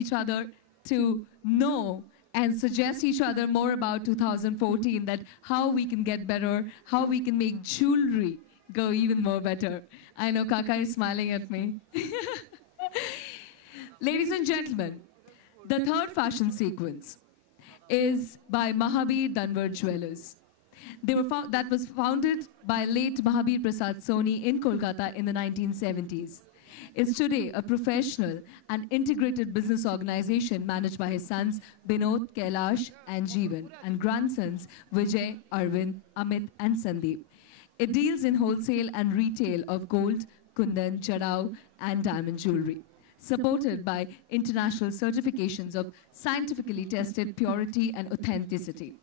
each other to know and suggest each other more about 2014, that how we can get better, how we can make jewelry go even more better. I know Kaka is smiling at me. Ladies and gentlemen, the third fashion sequence is by Mahabir Danwar Jewelers. That was founded by late Mahabir Prasad Soni in Kolkata in the 1970s. It's today a professional and integrated business organization managed by his sons Binod, Kailash and Jeevan and grandsons Vijay, Arvind, Amit and Sandeep. It deals in wholesale and retail of gold, kundan, jarao and diamond jewelry, supported by international certifications of scientifically tested purity and authenticity.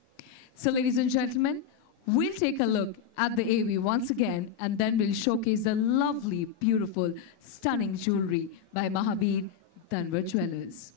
So ladies and gentlemen, we'll take a look at the AV once again, and then we'll showcase the lovely, beautiful, stunning jewelry by Mahabir Danwar Jewelers.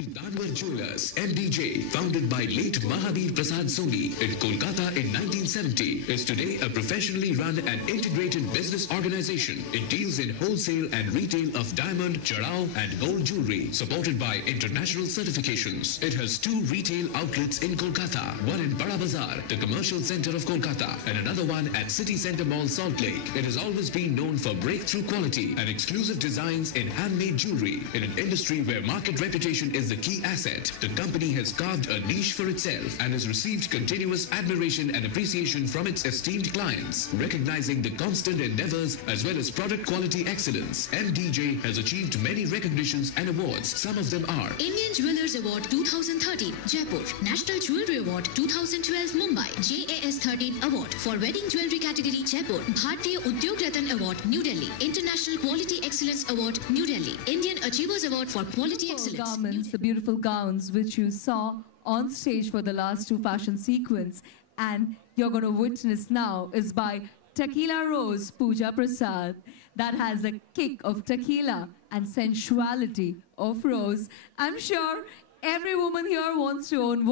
Danwar Jewelers, MDJ, founded by late Mahabir Prasad Soni in Kolkata in 1970, is today a professionally run and integrated business organization. It deals in wholesale and retail of diamond, jarao and gold jewelry, supported by international certifications. It has 2 retail outlets in Kolkata, one in Bada Bazaar, the commercial center of Kolkata, and another one at City Center Mall, Salt Lake. It has always been known for breakthrough quality and exclusive designs in handmade jewelry. In an industry where market reputation is the key asset, the company has carved a niche for itself and has received continuous admiration and appreciation from its esteemed clients. Recognizing the constant endeavors as well as product quality excellence, MDJ has achieved many recognitions and awards. Some of them are Indian Jewelers Award 2013, Jaipur; National Jewelry Award 2012, Mumbai; JAS 13 Award for Wedding Jewelry category, Jaipur; Bharatiya Udyog Ratan Award, New Delhi; International Quality Excellence Award, New Delhi; Indian Achievers Award for Quality Excellence. Garments, the beautiful gowns which you saw on stage for the last 2 fashion sequence and you're going to witness now is by Tequila Rose Pooja Prasad, that has a kick of tequila and sensuality of rose. I'm sure every woman here wants to own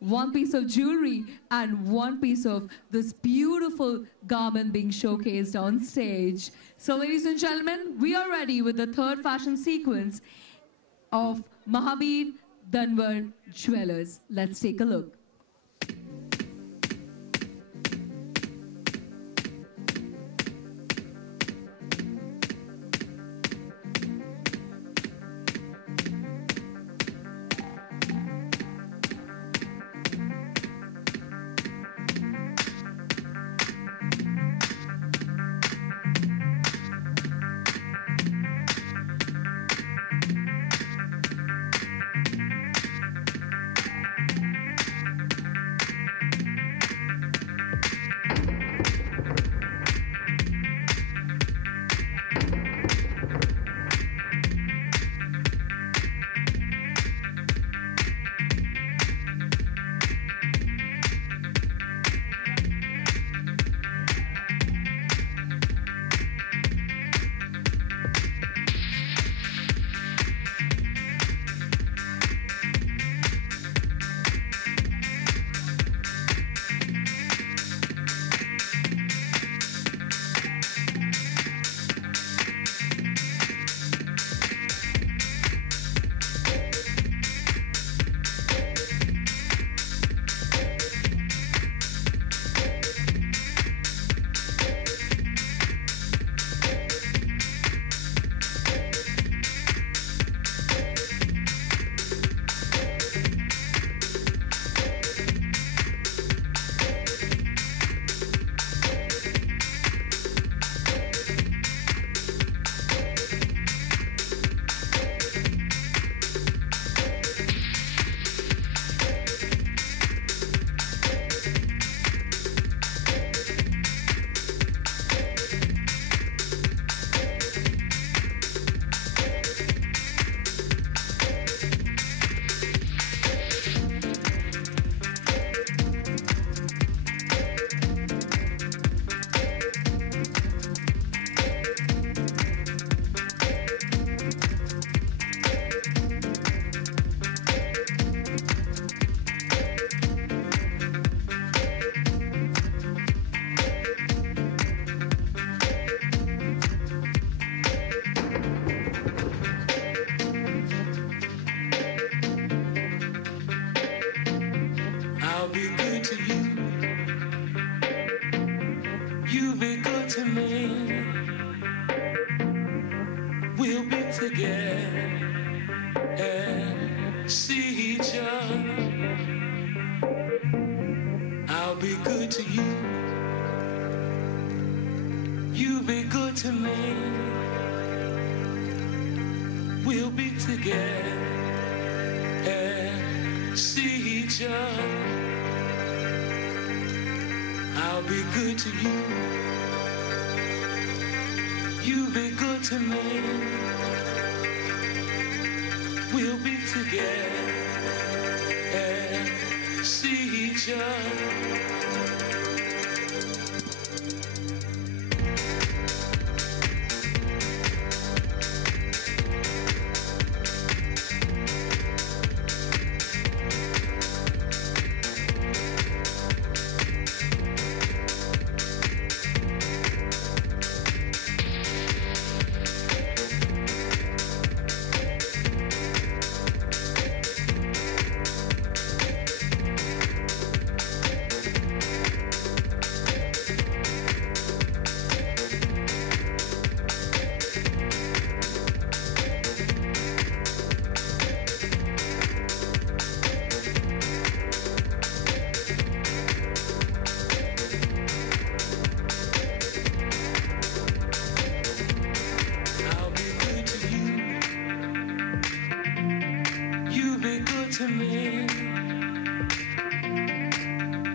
one piece of jewelry and one piece of this beautiful garment being showcased on stage. So ladies and gentlemen, we are ready with the third fashion sequence of Mahabir Danwar Jewelers. Let's take a look. to you. You be good to me. We'll be together and see each other. I'll be good to you. You be good to me. We'll be together and see each other. To me,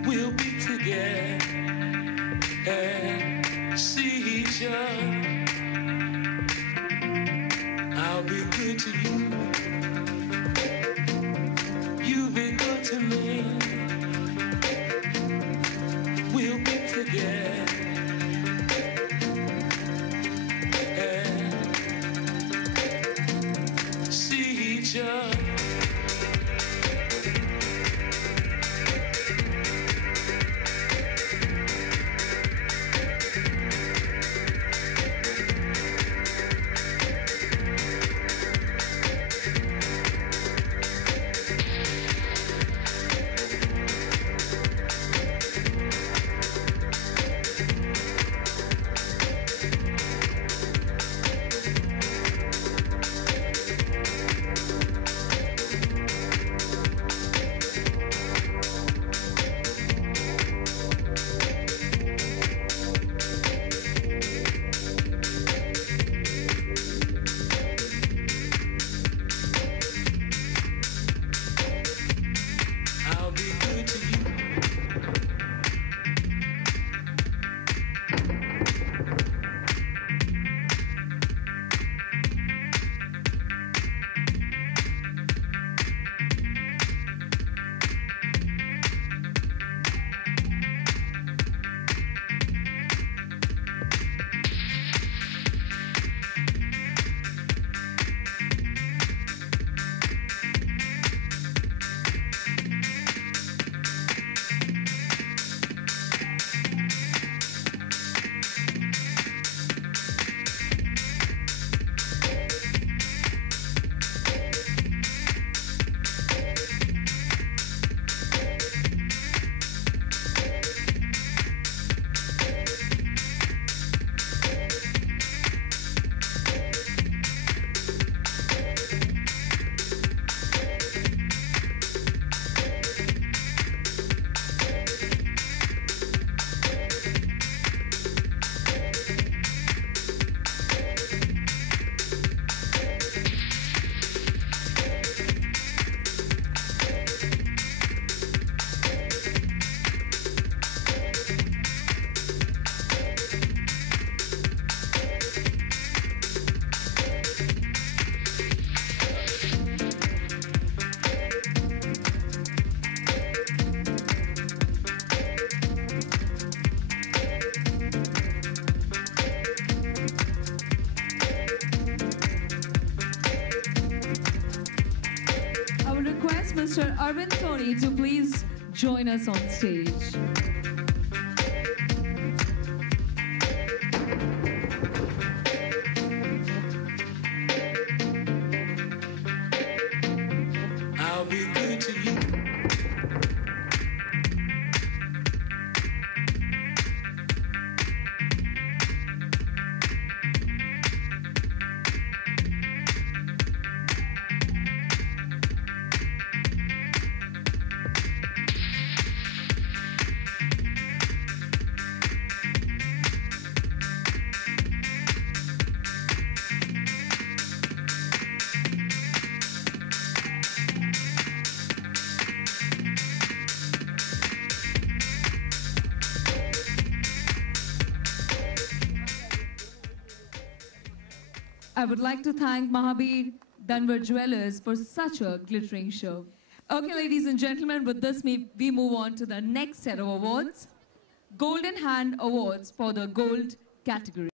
we'll be together and see each other. I'll be good to you. You be good to me. We'll be together and see each other. Mr. Arvind Soni to please join us on stage. I'll be good to you. I would like to thank Mahabir Danvar Jewelers for such a glittering show. Okay, ladies and gentlemen, with this we move on to the next set of awards. Golden Hand Awards for the Gold category.